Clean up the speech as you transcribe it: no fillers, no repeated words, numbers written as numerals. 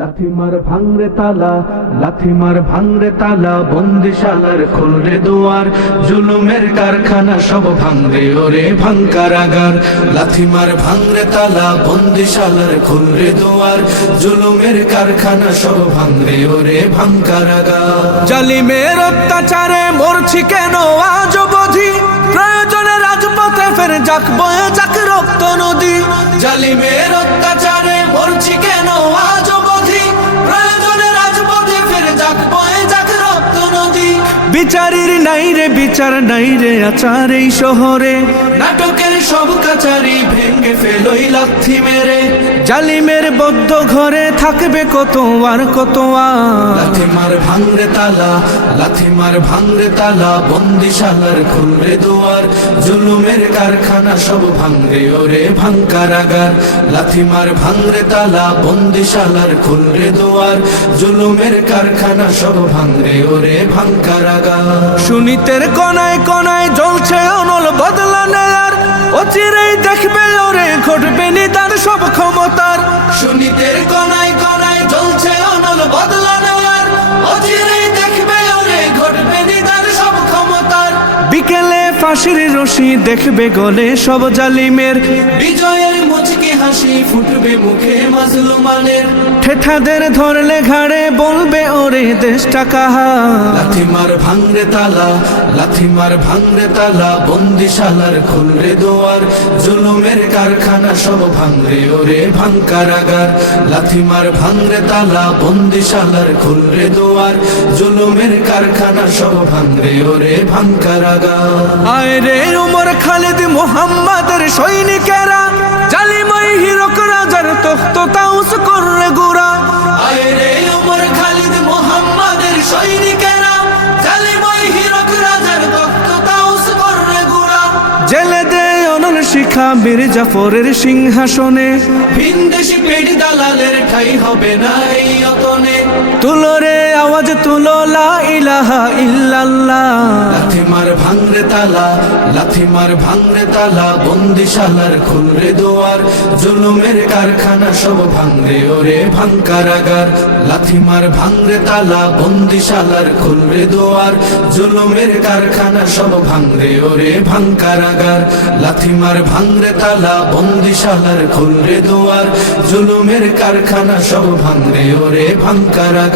লাথিমার ভাঙরে তালা, লাথিমার ভাঙরে তালা, বন্দিশালার খুলরে দুয়ার, জুলুমের কারখানা সব ভাঙরে ওরে ভাঙকারাগার। লাথিমার ভাঙরে তালা, বন্দিশালার খুলরে দুয়ার, জুলুমের কারখানা সব ভাঙরে ওরে ভাঙকারাগার। জালিমের অত্যাচারে মরছি কেন আজ অবধি, প্রয়োজনে রাজপথে ফের যাক বয়ে যাক রক্ত নদী। জালিমের অত্যাচারে মরছি কেন আজ অবধি, প্রয়োজনে রাজপথে ফের যাক বয়ে যাক রক্ত নদী। বিচারের নাই রে বিচার নাই রে আচার এই শহরে, নাটকের সব কাচারি ভেঙে ফেলোই লাথি মেরে। জালিমের বদ্ধ ঘরে থাকবে কত আর কত আর। লাথিমার ভাঙরে তালা, লাথিমার ভাঙরে তালা, বন্দিশালার খুলরে দুয়ার, জুলুমের কারখানা সব ভাঙরে ওরে ভাঙকারাগার। লাথিমার ভাঙরে তালা, বন্দিশালার খুলরে দুয়ার, জুলুমের কারখানা সব ভাঙরে ওরে ভাঙকারাগার। সুনীতের কনায় কনায় জ্বলছে অনল বদলা নেয়ার, অচিরেই দেখবে ওরে ঘটবে নিদান সব ক্ষমতার। সুনীতের কনায় কনায় জ্বলছে অনল বদলা নেওয়ার, অচিরেই দেখবে ওরে ঘটবে নিদান সব ক্ষমতার। বিকেলে ফাঁসির রশি দেখবে গলে সব জালিমের, বিজয়ের মুচকি হাসি ফুটবে মুখে মাজলুমানের। ঠেঠাদের ধরলে ঘাড়ে বলবে ওরে দেশটা কাহার। লাথিমার ভাঙরে তালা, লাথিমার ভাঙরে তালা, বন্দিশালার খুলরে দুয়ার, জুলুমের কারখানা সব ভাঙরে ওরে ভাঙকারাগার। লাথিমার ভাঙরে তালা, বন্দিশালার খুলরে দুয়ার, জুলুমের কারখানা সব ভাঙরে ওরে ভাঙকারাগার। আয় রে উমর খালিদ মুহাম্মাদের সৈনিকেরা, জালিমাই হিরক রাজার তখ্ত তাউস কররে গুরা। আয় রে উমর খালিদ মুহাম্মাদের সৈনিকেরা, জালিমাই হিরক রাজার তখ্ত তাউস কররে গুড়া। জেলে দে অনল শিখা বীর জাফরের সিংহাসনে, ভিনদেশি পেট দালালের ঠাই হবে না এই অতনে। তুলো রে আওয়াজ তুলো লা ইলাহা ইল্লাল্লাহ। লাথিমার ভাঙরে তালা, লাথিমার ভাঙরে তালা, বন্দিশালার খুলরে দুয়ার, জুলুমের কারখানা সব ভাঙরে ওরে ভাঙকারাগার। লাথিমার ভাঙরে তালা, বন্দিশালার খুলরে দুয়ার, জুলুমের কারখানা সব ভাঙরে ওরে ভাঙকারাগার। লাথিমার ভাঙরে তালা, বন্দিশালার খুলরে দুয়ার, জুলুমের কারখানা সব ভাঙরে ওরে ভাঙকারাগার।